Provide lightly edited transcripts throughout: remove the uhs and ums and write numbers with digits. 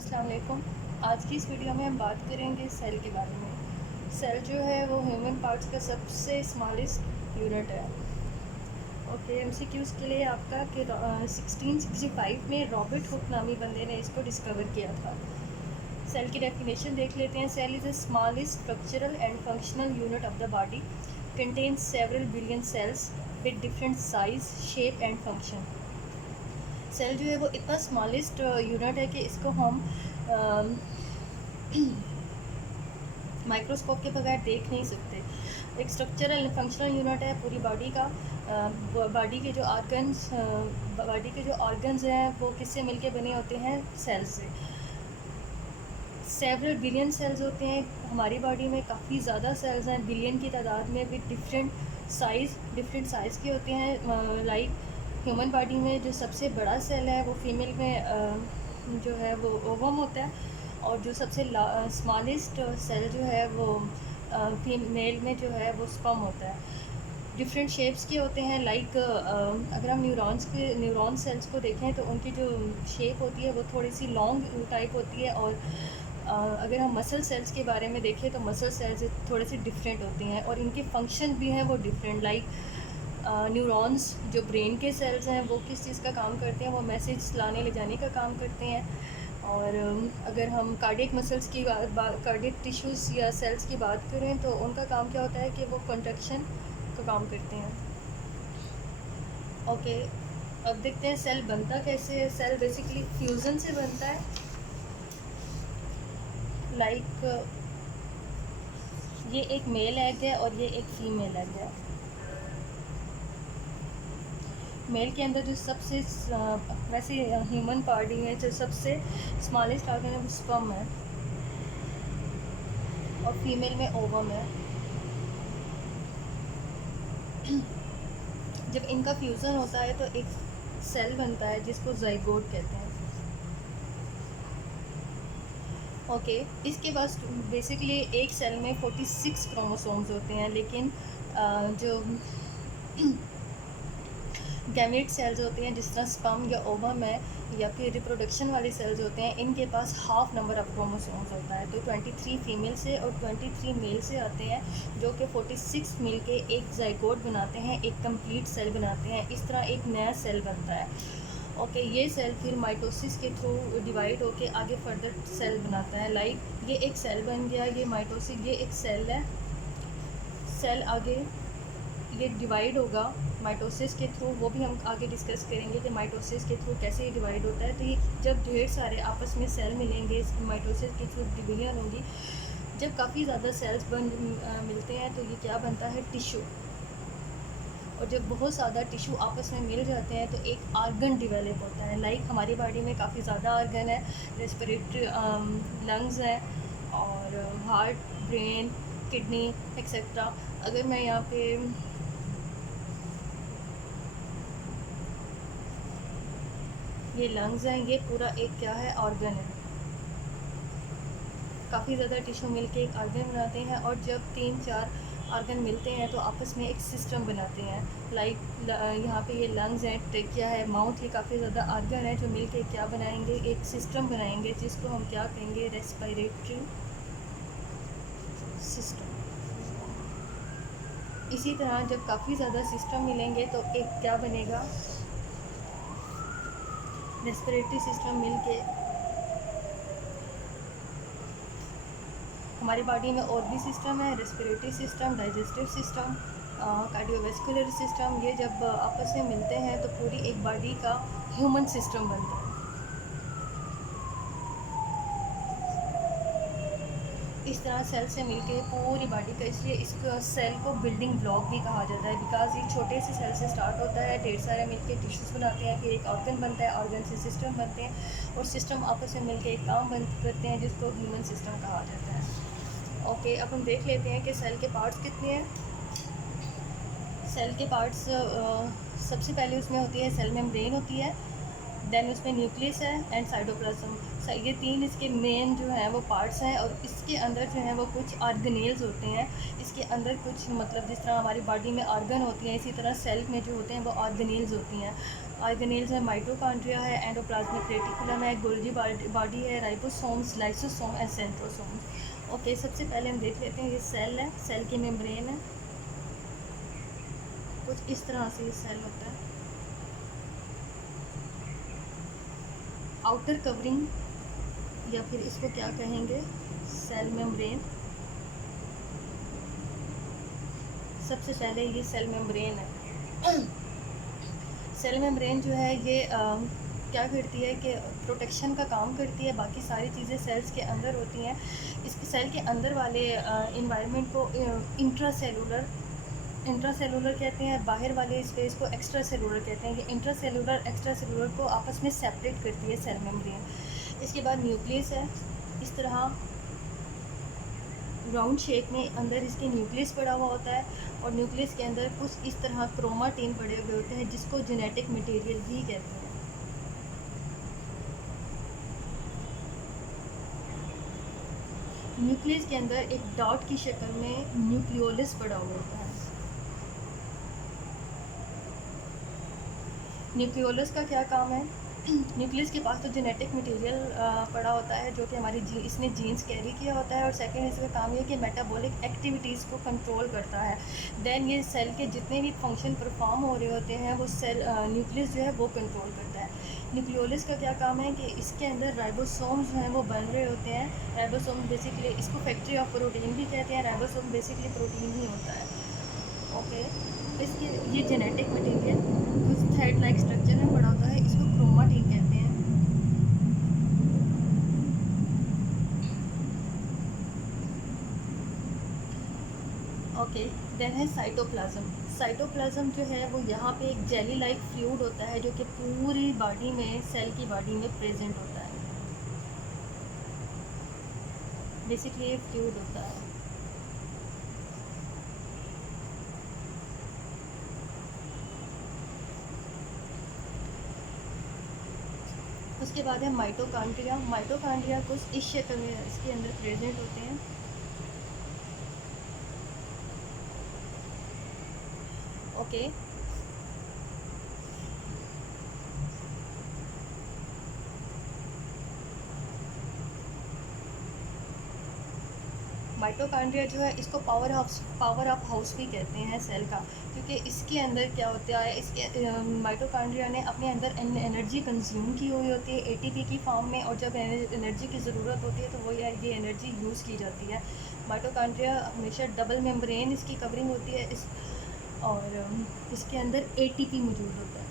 अस्सलाम वालेकुम। आज की इस वीडियो में हम बात करेंगे सेल के बारे में। सेल जो है वो ह्यूमन पार्ट्स का सबसे स्मॉलेस्ट यूनिट है। ओके, एमसीक्यूज़ के लिए आपका कि 1665 में रॉबर्ट हुक नामी बंदे ने इसको डिस्कवर किया था। सेल की डेफिनेशन देख लेते हैं। Cell is the smallest structural and functional unit of the body, contains several billion cells with different size, shape and function. Cell जो है वो इतना स्मॉलेस्ट यूनिट है कि इसको हम माइक्रोस्कोप के बगैर देख नहीं सकते। एक स्ट्रक्चरल फंक्शनल यूनिट है पूरी बॉडी का। बॉडी के जो ऑर्गन्स हैं वो किससे मिलके बने होते हैं? सेल से। सेवरल बिलियन सेल्स होते हैं हमारी बॉडी में, काफ़ी ज़्यादा सेल्स हैं बिलियन की तादाद में, विद डिफरेंट साइज़ के होते हैं। लाइक ह्यूमन बॉडी में जो सबसे बड़ा सेल है वो फीमेल में जो है वो ओवम होता है, और जो सबसे स्मॉलेस्ट सेल जो है वो फीमेल में जो है वो स्पर्म होता है। डिफरेंट शेप्स के होते हैं। लाइक अगर हम न्यूरॉन सेल्स को देखें तो उनकी जो शेप होती है वो थोड़ी सी लॉन्ग टाइप होती है, और अगर हम मसल सेल्स के बारे में देखें तो मसल सेल्स थोड़े से डिफरेंट होती हैं, और इनके फंक्शन भी हैं वो डिफरेंट। लाइक न्यूरॉन्स जो ब्रेन के सेल्स हैं वो किस चीज़ का काम करते हैं? वो मैसेज लाने ले जाने का काम करते हैं। और अगर हम कार्डियक मसल्स की कार्डियक टिश्यूज़ या सेल्स की बात करें तो उनका काम क्या होता है कि वो कंट्रक्शन का काम करते हैं। ओके, अब देखते हैं सेल बनता कैसे है। सेल बेसिकली फ्यूज़न से बनता है। लाइक ये एक मेल एग है और ये एक फीमेल एग है। मेल के अंदर जो सबसे वैसे ह्यूमन बॉडी में जो सबसे स्मॉलेस्ट ऑर्गन है वो स्पर्म है, और फीमेल में ओवम है। जब इनका फ्यूज़न होता है तो एक सेल बनता है जिसको ज़ाइगोट कहते हैं। ओके, इसके पास बेसिकली एक सेल में 46 क्रोमोसोम्स होते हैं, लेकिन जो गैमेट सेल्स होते हैं जिस तरह स्पर्म या ओवम है या फिर रिप्रोडक्शन वाले सेल्स होते हैं, इनके पास हाफ नंबर ऑफ क्रोमोसोम्स होता है। तो 23 फीमेल से और 23 मेल से आते हैं, जो कि 46 मिल के एक ज़ाइगोट बनाते हैं, एक कंप्लीट सेल बनाते हैं। इस तरह एक नया सेल बनता है। ओके, ये सेल फिर माइटोसिस के थ्रू डिवाइड होके आगे फर्दर सेल बनाता है। लाइक ये एक सेल बन गया, ये माइटोसिस, ये एक सेल है। सेल आगे ये डिवाइड होगा माइटोसिस के थ्रू, वो भी हम आगे डिस्कस करेंगे कि माइटोसिस के थ्रू कैसे ये डिवाइड होता है। तो ये जब ढेर सारे आपस में सेल मिलेंगे, माइटोसिस के थ्रू डिवीजन होगी। जब काफ़ी ज़्यादा सेल्स मिलते हैं तो ये क्या बनता है? टिश्यू। और जब बहुत ज़्यादा टिश्यू आपस में मिल जाते हैं तो एक आर्गन डेवलप होता है। लाइक हमारी बॉडी में काफ़ी ज़्यादा आर्गन है, रेस्पिरेटरी लंग्स हैं, और हार्ट, ब्रेन, किडनी एक्सेट्रा। अगर मैं यहाँ पे ये लंग्स हैं, ये पूरा एक क्या है? ऑर्गन है। काफ़ी ज़्यादा टिश्यू मिलके एक ऑर्गन बनाते हैं, और जब 3-4 ऑर्गन मिलते हैं तो आपस में एक सिस्टम बनाते हैं। लाइक यहाँ पे ये लंग्स हैं, ट्रेकिया है, माउथ, ये काफ़ी ज़्यादा ऑर्गन है जो मिलके क्या बनाएंगे? एक सिस्टम बनाएंगे, जिसको हम क्या कहेंगे? Respiratory system. इसी तरह जब काफ़ी ज़्यादा सिस्टम मिलेंगे तो एक क्या बनेगा? रेस्पिरेटरी सिस्टम मिलके हमारी बॉडी में और भी सिस्टम है, respiratory system, digestive system, cardiovascular system. ये जब आपस में मिलते हैं तो पूरी एक बॉडी का ह्यूमन सिस्टम बनता है। इस तरह सेल से मिलके पूरी बॉडी का, इसलिए इस सेल को बिल्डिंग ब्लॉक भी कहा जाता है, बिकॉज ये छोटे से सेल से स्टार्ट होता है, ढेर सारे मिलके टिश्यूज़ बनाते हैं, फिर एक ऑर्गन बनता है, ऑर्गन से सिस्टम बनते हैं, और सिस्टम आपस में मिलके एक काम करते हैं जिसको ह्यूमन सिस्टम कहा जाता है। ओके, अब हम देख लेते हैं कि सेल के पार्ट्स कितने हैं। सेल के पार्ट्स सबसे पहले उसमें होती है सेल मेम्ब्रेन होती है, देन उसमें न्यूक्लियस है एंड साइटोप्लाज्म। ये तीन इसके मेन जो हैं वो पार्ट्स हैं, और इसके अंदर जो है वो कुछ ऑर्गेनेल्स होते हैं। इसके अंदर कुछ मतलब जिस तरह हमारी बॉडी में ऑर्गन होती हैं, इसी तरह सेल में जो होते हैं वो ऑर्गेनेल्स होती हैं। ऑर्गेनेल्स है, माइटोकॉन्ड्रिया है, एंडोप्लाज्मिक रेटिकुलम है, गोल्गी बॉडी है, ribosomes, lysosome and centrosome. Okay, सबसे पहले हम देख लेते हैं ये सेल है, सेल की मेम्ब्रेन है, कुछ इस तरह से ये सेल होता है। आउटर कवरिंग या फिर इसको क्या कहेंगे, सेल मेम्ब्रेन। सबसे पहले ये सेल मेम्ब्रेन है। सेल मेम्ब्रेन जो है ये क्या करती है कि प्रोटेक्शन का काम करती है, बाकी सारी चीज़ें सेल्स के अंदर होती हैं। इस सेल के अंदर वाले इन्वायरमेंट को इंट्रासेलुलर कहते हैं, बाहर वाले स्पेस को एक्स्ट्रा सेलुलर कहते हैं। ये इंट्रासेलुलर एक्स्ट्रा सेलुलर को आपस में सेपरेट करती है सेल मेम्ब्रेन। इसके बाद न्यूक्लियस है, इस तरह राउंड शेप में अंदर इसके न्यूक्लियस पड़ा हुआ होता है, और न्यूक्लियस के अंदर कुछ इस तरह क्रोमाटिन पड़े हुए होते हैं जिसको जेनेटिक मटेरियल भी कहते हैं। न्यूक्लियस के अंदर एक डॉट की शक्ल में न्यूक्लियोलस पड़ा हुआ होता है। न्यूक्लियोलस का क्या काम है, न्यूक्लियस के पास तो जेनेटिक मटेरियल पड़ा होता है जो कि हमारी इसने जीन्स कैरी किया होता है, और सेकंड इसका काम ये कि मेटाबॉलिक एक्टिविटीज़ को कंट्रोल करता है। देन ये सेल के जितने भी फंक्शन परफॉर्म हो रहे होते हैं वो सेल न्यूक्लियस जो है वो कंट्रोल करता है। न्यूक्लियोलस का क्या काम है कि इसके अंदर राइबोसोम्स जो हैं वो बन रहे होते हैं। राइबोसोम बेसिकली इसको फैक्ट्री ऑफ प्रोटीन भी कहते हैं। राइबोसोम बेसिकली प्रोटीन ही होता है। ओके, इसके ये जेनेटिक मटेरियल कुछ थ्रेड लाइक स्ट्रक्चर में पड़ा होता है, इसको क्रोमाटिन कहते हैं। ओके, देन है साइटोप्लाज्म। साइटोप्लाज्म जो है वो यहाँ पे एक जेली लाइक फ्लूइड होता है जो कि पूरी बॉडी में, सेल की बॉडी में प्रेजेंट होता है। बेसिकली ये फ्लूइड होता है। उसके बाद है माइटोकॉन्ड्रिया। माइटोकॉन्ड्रिया कुछ इस शक्ल में इसके अंदर प्रेजेंट होते हैं। ओके, माइटोकॉन्ड्रिया जो है इसको पावर ऑफ हाउस भी कहते हैं सेल का, क्योंकि इसके अंदर क्या होता है, इसके माइटोकॉन्ड्रिया ने अपने अंदर एनर्जी कंज्यूम की हुई होती है एटीपी की फॉर्म में, और जब एनर्जी की ज़रूरत होती है तो वो ये एनर्जी यूज़ की जाती है। माइटोकॉन्ड्रिया हमेशा डबल मेम्ब्रेन इसकी कवरिंग होती है और इसके अंदर एटीपी मौजूद होता है,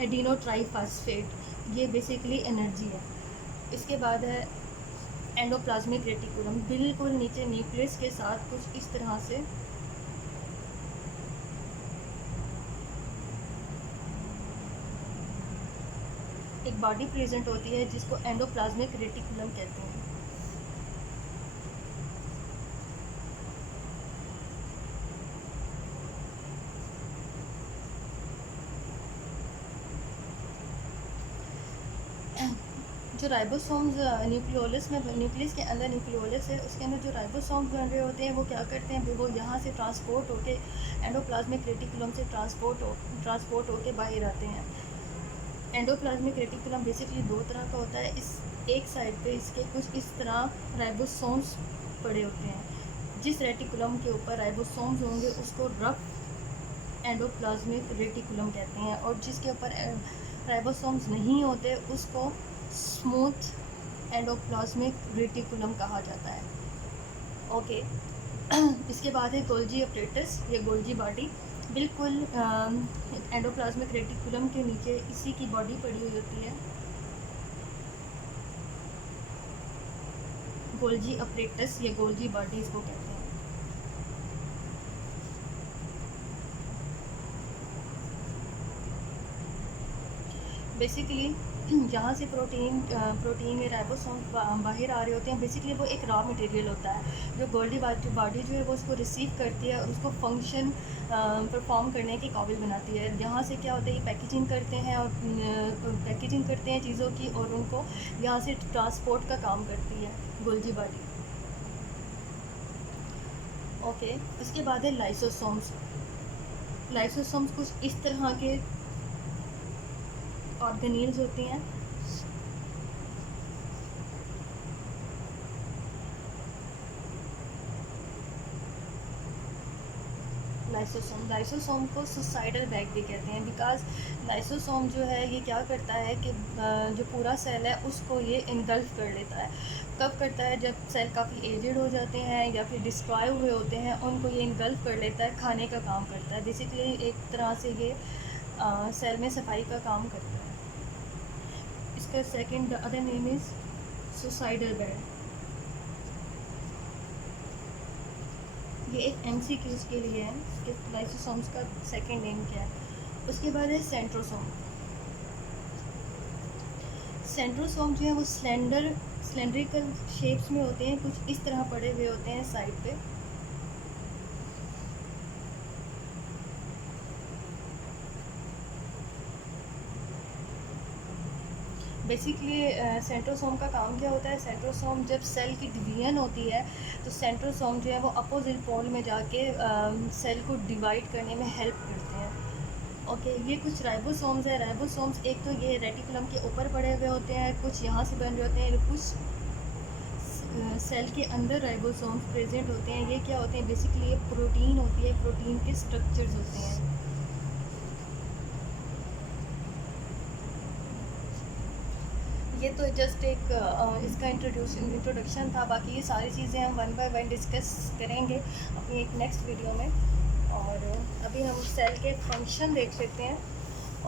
एडिनो ट्राईफॉस्फेट, ये बेसिकली एनर्जी है। इसके बाद है एंडोप्लाज्मिक रेटिकुलम, बिल्कुल नीचे न्यूक्लियस के साथ कुछ इस तरह से एक बॉडी प्रेजेंट होती है जिसको एंडोप्लाज्मिक रेटिकुलम कहते हैं। जो राइबोसोम्स न्यूक्लियोलस में, न्यूक्लियस के अंदर न्यूक्लियोलस है, उसके अंदर जो राइबोसोम्स बन रहे होते हैं वो क्या करते हैं, वो यहाँ से ट्रांसपोर्ट होके एंडोप्लाज्मिक रेटिकुलम से ट्रांसपोर्ट होके बाहर आते हैं। एंडोप्लाज्मिक रेटिकुलम बेसिकली दो तरह का होता है। इस एक साइड पे इसके कुछ इस तरह राइबोसोम्स पड़े होते हैं। जिस रेटिकुलम के ऊपर राइबोसोम्स होंगे उसको रफ एंडोप्लाज्मिक रेटिकुलम कहते हैं, और जिसके ऊपर राइबोसोम्स नहीं होते उसको स्मूथ एंडोप्लाज्मिक रेटिकुलम कहा जाता है। ओके, इसके बाद है गोल्जी अपरेटस या गोल्जी बॉडी। बिल्कुल एंडोप्लाज्मिक रेटिकुलम के नीचे इसी की बॉडी पड़ी हुई होती है, गोल्जी अपरेटस या गोल्जी बॉडी इसको कहते हैं। बेसिकली जहाँ से प्रोटीन या राइबोसोम बाहर आ रहे होते हैं। बेसिकली वो एक रॉ मटेरियल होता है जो गोल्डी बॉडी जो है वो उसको रिसीव करती है और उसको फंक्शन परफॉर्म करने के काबिल बनाती है। यहाँ से क्या होता है, ये पैकेजिंग करते हैं और पैकेजिंग करते हैं चीज़ों की, और उनको यहाँ से ट्रांसपोर्ट का काम करती है गोल्जी बॉडी। ओके, उसके बाद है लाइसोसोम्स। लाइसोसोम्स कुछ इस तरह के ऑर्गेनील्स होते हैं। लाइसोसोम को सुसाइडल बैग भी कहते हैं, बिकॉज लाइसोसोम जो है ये क्या करता है कि जो पूरा सेल है उसको ये इनगल्फ कर लेता है। कब करता है, जब सेल काफ़ी एजेड हो जाते हैं या फिर डिस्ट्रॉय हुए होते हैं, उनको ये इनगल्फ कर लेता है, खाने का काम करता है। बेसिकली एक तरह से ये सेल में सफाई का काम करता है। इसका second other name is suicidal bag. ये एक MCQs के लिए है कि लाइसोसोम्स का सेकेंड नेम क्या है। उसके बाद है सेंट्रोसोम। सेंट्रोसोम जो है वो सिलेंड्रिकल शेप्स में होते हैं, कुछ इस तरह पड़े हुए होते हैं साइड पे। बेसिकली सेंट्रोसोम का काम क्या होता है, सेंट्रोसोम जब सेल की डिवीजन होती है तो सेंट्रोसोम जो है वो अपोजिट पोल में जाके सेल को डिवाइड करने में हेल्प करते हैं। ओके, ये कुछ राइबोसोम्स है। राइबोसोम्स एक तो ये रेटिकुलम के ऊपर पड़े हुए होते हैं, कुछ यहाँ से बन रहे होते हैं, कुछ सेल के अंदर राइबोसोम्स प्रेजेंट होते हैं। ये क्या होते हैं, बेसिकली ये प्रोटीन होती है, प्रोटीन के स्ट्रक्चर्स होते हैं। ये तो जस्ट एक इसका इंट्रोडक्शन था, बाकी ये सारी चीज़ें हम वन बाय वन डिस्कस करेंगे अपनी एक नेक्स्ट वीडियो में। और अभी हम सेल के फंक्शन देख लेते हैं।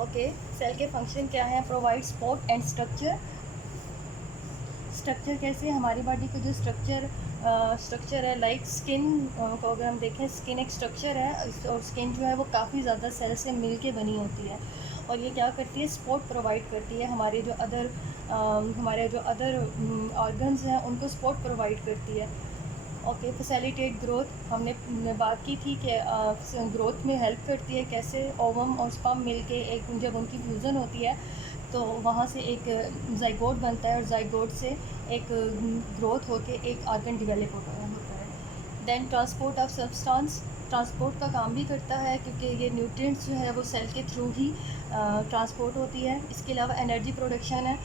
ओके, सेल के फंक्शन क्या है, provide support and structure. Structure कैसे, हमारी बॉडी का जो स्ट्रक्चर है, लाइक स्किन को अगर हम देखें, स्किन एक स्ट्रक्चर है, और स्किन जो है वो काफ़ी ज़्यादा सेल से मिल के बनी होती है, और ये क्या करती है, सपोर्ट प्रोवाइड करती है। हमारे जो अदर ऑर्गन्स हैं उनको सपोर्ट प्रोवाइड करती है। ओके, फैसिलिटेट ग्रोथ, हमने बात की थी कि ग्रोथ में हेल्प करती है। कैसे, ओवम और स्पर्म मिलके एक जब उनकी फ्यूज़न होती है तो वहाँ से एक जाइगोट बनता है, और जाइगोट से एक ग्रोथ होके एक ऑर्गन डेवलप होता है। Then transport of substance, transport का काम भी करता है, क्योंकि ये न्यूट्रिएंट्स जो है वो सेल के थ्रू ही ट्रांसपोर्ट होती है। इसके अलावा एनर्जी प्रोडक्शन है,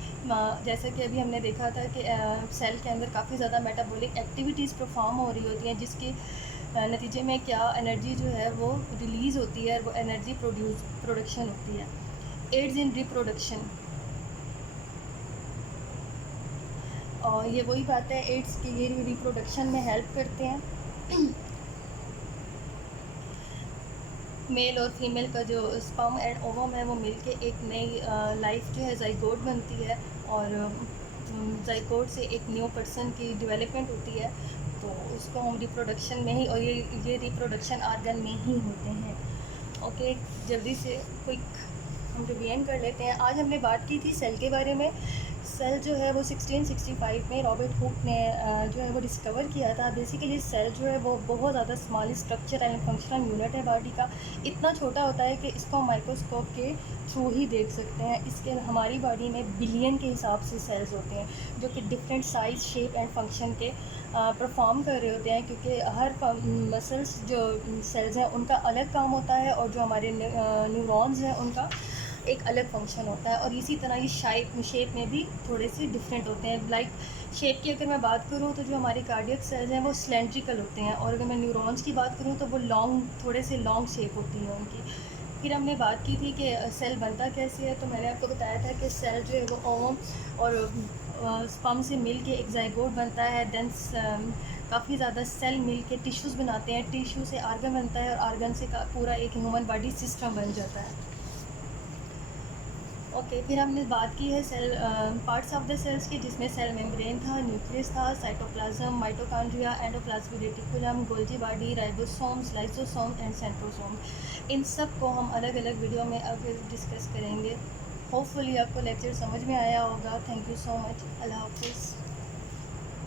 जैसे कि अभी हमने देखा था कि सेल के अंदर काफ़ी ज़्यादा मेटाबॉलिक एक्टिविटीज़ परफॉर्म हो रही होती हैं, जिसके नतीजे में क्या एनर्जी जो है वो रिलीज़ होती है, वो एनर्जी प्रोडक्शन होती है। एड्स इन रिप्रोडक्शन, और ये वही बात है, एड्स की ये रिप्रोडक्शन में हेल्प करते हैं। मेल और फीमेल का जो स्पर्म एंड ओवम है वो मिलके एक नई लाइफ जो है जाइगोट बनती है, और जाइगोट से एक न्यू पर्सन की डेवलपमेंट होती है। तो उसको हम रिप्रोडक्शन में ही, और ये रिप्रोडक्शन ऑर्गन में ही होते हैं। ओके, जल्दी से क्विक हम रिवीजन कर लेते हैं। आज हमने बात की थी सेल के बारे में। सेल जो है वो 1665 में रॉबर्ट हुक ने जो है वो डिस्कवर किया था। बेसिकली सेल जो है वो बहुत ज़्यादा small structure and functional unit है बॉडी का। इतना छोटा होता है कि इसको माइक्रोस्कोप के थ्रू ही देख सकते हैं। इसके हमारी बॉडी में बिलियन के हिसाब से सेल्स होते हैं, जो कि different size, shape and function के परफॉर्म कर रहे होते हैं, क्योंकि हर मसल्स जो सेल्स हैं उनका अलग काम होता है, और जो हमारे न्यूरॉन्स हैं उनका एक अलग फंक्शन होता है। और इसी तरह ये शेप में भी थोड़े से डिफरेंट होते हैं। लाइक शेप की अगर मैं बात करूँ तो जो हमारे कार्डियक सेल्स हैं वो सिलेंड्रिकल होते हैं, और अगर मैं न्यूरॉन्स की बात करूँ तो वो थोड़े से लॉन्ग शेप होती है उनकी। फिर हमने बात की थी कि सेल बनता कैसे है, तो मैंने आपको बताया था कि सेल जो है वो ओवम और स्पर्म से मिल के एक जाइगोट बनता है। देन काफ़ी ज़्यादा सेल मिल के टिश्यूज़ बनाते हैं, टिश्यू से आर्गन बनता है, और आर्गन से पूरा एक ह्यूमन बॉडी सिस्टम बन जाता है। ओके, फिर हमने बात की है cell parts of the cells की, जिसमें सेल मेम्ब्रेन था, न्यूक्लियस था, cytoplasm, mitochondria, endoplasmic reticulum, Golgi body, ribosomes, lysosome and centrosome. इन सब को हम अलग अलग वीडियो में अब डिस्कस करेंगे। होपफुली आपको लेक्चर समझ में आया होगा। Thank you so much. अल्लाह हाफिज़।